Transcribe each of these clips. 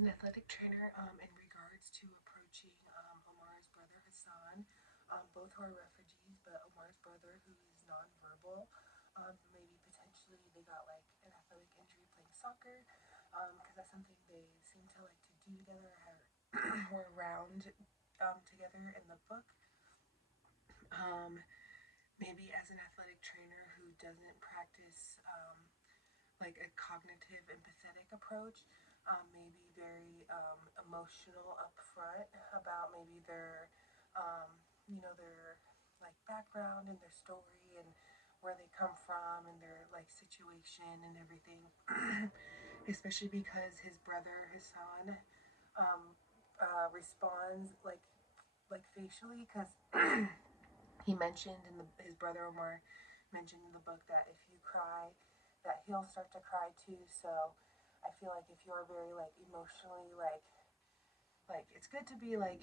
As an athletic trainer, in regards to approaching Omar's brother Hassan, both who are refugees, but Omar's brother, who is nonverbal, maybe potentially they got like an athletic injury playing soccer, because that's something they seem to like to do together, were around together in the book. Um, Maybe as an athletic trainer who doesn't practice like a cognitive empathetic approach, maybe very emotional up front about maybe their their like background and their story and where they come from and their like situation and everything. Especially because his brother Hassan um, responds like facially, because he mentioned in his brother Omar mentioned in the book that if you cry, that he'll start to cry too. So I feel like if you're very like emotionally like it's good to be like,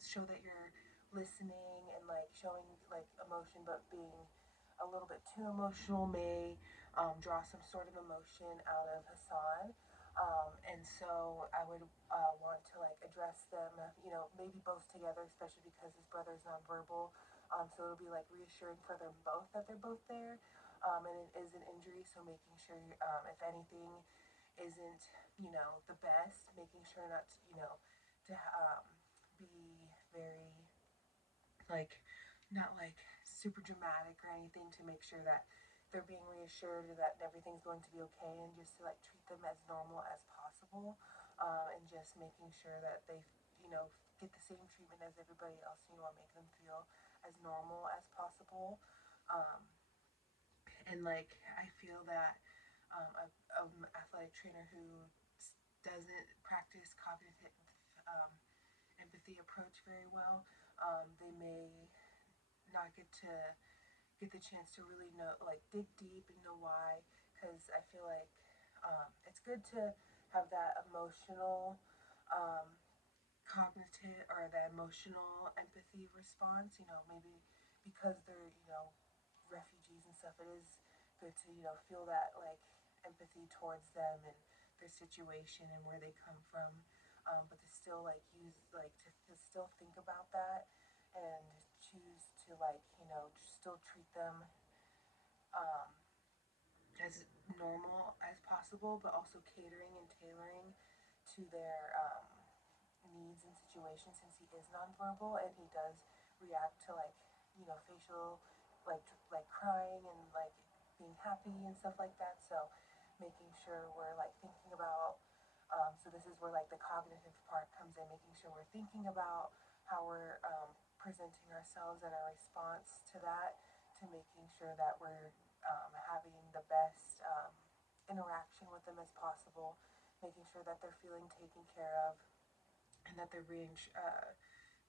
show that you're listening and like showing like emotion, but being a little bit too emotional may draw some sort of emotion out of Hassan. And so I would want to like address them, maybe both together, especially because his brother is nonverbal. So it'll be like reassuring for them both that they're both there. And it is an injury, so making sure, if anything isn't, the best, making sure not to, to be very like not like super dramatic or anything, to make sure that they're being reassured that everything's going to be okay, and just to like treat them as normal as possible, and just making sure that they get the same treatment as everybody else. Make them feel as normal as possible. um, and like I feel that a athletic trainer who doesn't practice cognitive um, empathy approach very well, they may not get the chance to really know, like dig deep and know why. Because I feel like it's good to have that emotional, um, cognitive, or the emotional empathy response. Maybe because they're refugees and stuff, it is good to feel that like empathy towards them and their situation and where they come from. But to still like use like to still think about that and choose to like still treat them um, as normal as possible, but also catering and tailoring to their needs and situations, since he is nonverbal and he does react to like facial, like crying and like being happy and stuff like that. So making sure we're like thinking about, so this is where like the cognitive part comes in, making sure we're thinking about how we're presenting ourselves and our response to that, to making sure that we're having the best interaction with them as possible, making sure that they're feeling taken care of and that they're being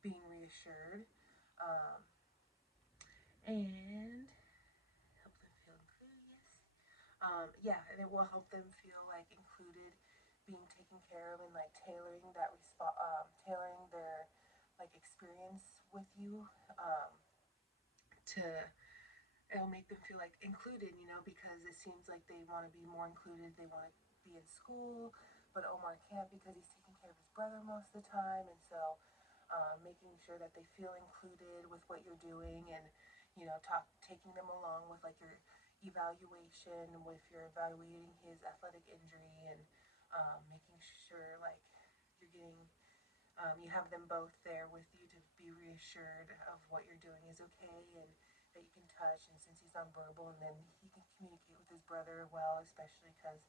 reassured, um, and help them feel included. Yes. Yeah, and it will help them feel like included, being taken care of, and like tailoring their like experience with you, to it'll make them feel like included, because it seems like they want to be more included. They want to be in school, but Omar can't because he's taking care of his brother most of the time. And so making sure that they feel included with what you're doing, and taking them along with like your evaluation, with your evaluating his athletic injury, and making sure like you're getting you have them both there with you to be reassured of what you're doing is okay, and that you can touch. And since he's nonverbal, and then he can communicate with his brother well, especially because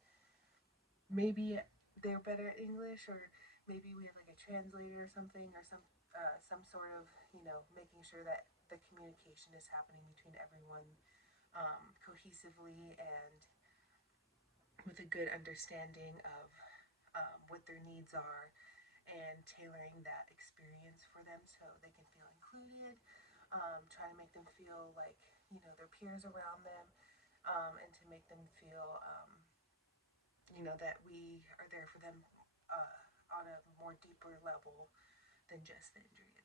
maybe they're better at English, or maybe we have like a translator or something, or some sort of making sure that the communication is happening between everyone cohesively and with a good understanding of what their needs are, and tailoring that experience for them so they can feel included. Trying to make them feel like their peers around them, and to make them feel that we are there for them on a more deeper level than just the injury.